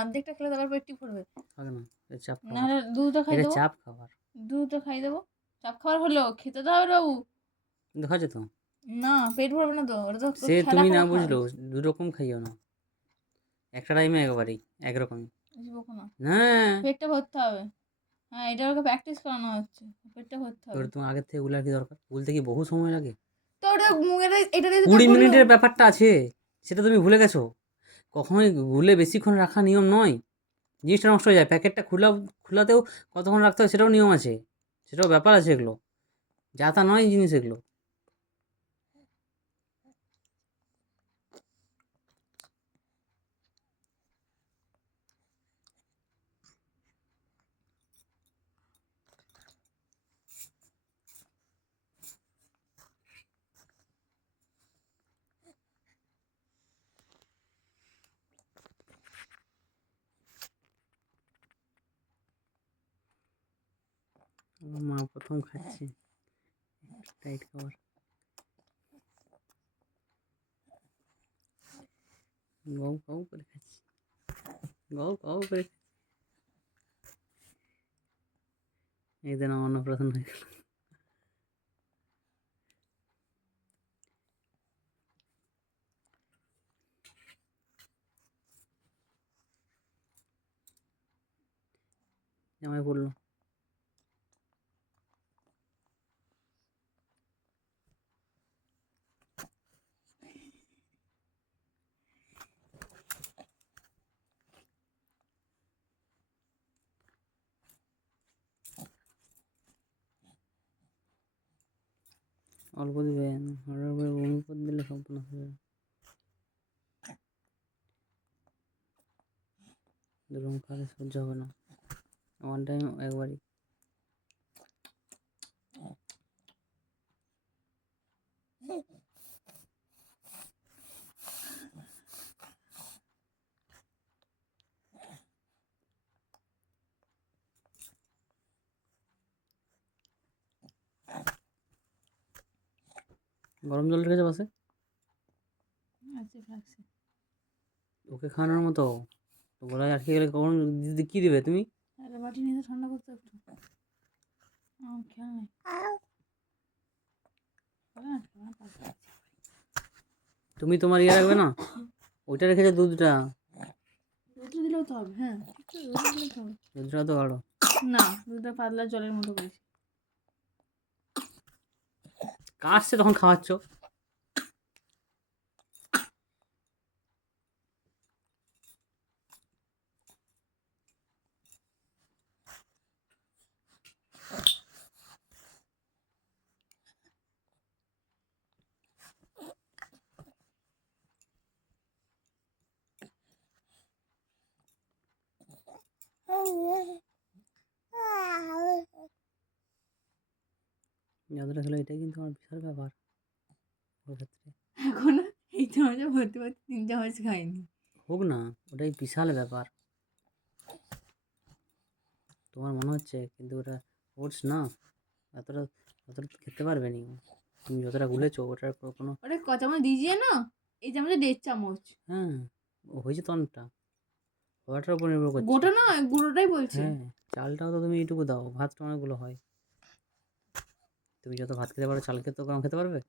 অর্ধেকটা খেলে তারপর পেটটি ভরবে। থাকে না, এটা চাপ না খাবার, দুধটা খাই এটা দেবো, চাপ খাবার। দুধটা খাই দেবো। চাপ খাবার হলো খেতে তো হবে বাবু। কিন্তু খাচ্ছে তো। না পেট ভরবে না তো, ওটা তো সে খেলা তুমি না খেলা খাওয়া। বুঝলো, দু রকম খাইও না, একটা টাইমে একবারই একরকমই। বকো না, না, পেটটা ভরতে হবে। হ্যাঁ এটা ওকে প্র্যাকটিস করানো হচ্ছে, পেটটা ভরতে হবে। ওটা তোমার আগের থেকে গুলার কি দরকার, গুলতে কি বহু সময় লাগে? তো ওটা মুখে এটা দিয়ে তো 20 গুললো। মিনিটের ব্যাপারটা আছে, সেটা তুমি ভুলে গেছো। কখনোই গুলে বেশিক্ষণ রাখা নিয়ম নয়, জিনিসটা নষ্ট হয়ে যায়। প্যাকেটটা খোলাতেও কতক্ষণ রাখতে হয় সেটাও নিয়ম আছে, সেটাও ব্যাপার আছে। এগুলো যা তা নয় জিনিস এগুলো। আমার মা প্রথম খাচ্ছে টাইট খাবার, গাও গাও করে খাচ্ছি, গাও গাও করে। এই দিন আমার অন্নপ্রাশন হয়ে গেল। জামাই পড়লো। অল্প দিবেন, হঠাৎ করে বমি করে দিলে সম্পূর্ণ হয়ে যাবে। দুরকম খালে সহ্য হবে না, ওয়ান টাইম একবারই। গরম জল রেখেছে পাশে, আচ্ছা ফ্লাক্সে ওকে খাওয়ানোর মতো। তো গলায় আটকে গেলে কখন দিদি কী দেবে তুমি? একটা বাটি নিয়ে ঠান্ডা করতে একটু। খেয়াল নেই। তুমি তোমার ইয়ে রাখবে না, ওইটা রেখেছে দুধটা। দুধটা দিলেও তো হবে, হ্যাঁ ঠিক আছে, দুধটা দিলেও তো হবে। দুধটা তো গাঢ় না দুধটা পাতলা জলের মতো করেছি। কাশছে তখন খাওয়াচ্ছ। যতটা খেলো এটাই কিন্তু আমার বিশাল ব্যাপার ওর ক্ষেত্রে। এখনো এই চামচে ভর্তি ভর্তি 3 চামচ খাইনি। হোক না, ওটাই বিশাল ব্যাপার। তোমার মনে হচ্ছে, কিন্তু ওটা ওটস না, এতটা অতটা তো খেতে পারবে নি। তুমি যতটা গুলেছো ওটার কোনো। ওটা ক চামচ দিয়েছি না, এই চামচে 1.5 চামচ। হ্যাঁ, ও হয়েছে তো অনেকটা, ওটার উপর নির্ভর করছে। গোটা নয় গুঁড়োটাই বলছে। হ্যাঁ, চালটাও তো তুমি এইটুকু দাও, ভাতটা অনেকগুলো হয়। তুমি যত ভাত খেতে পারো চাল খেতে কম খেতে পারবে?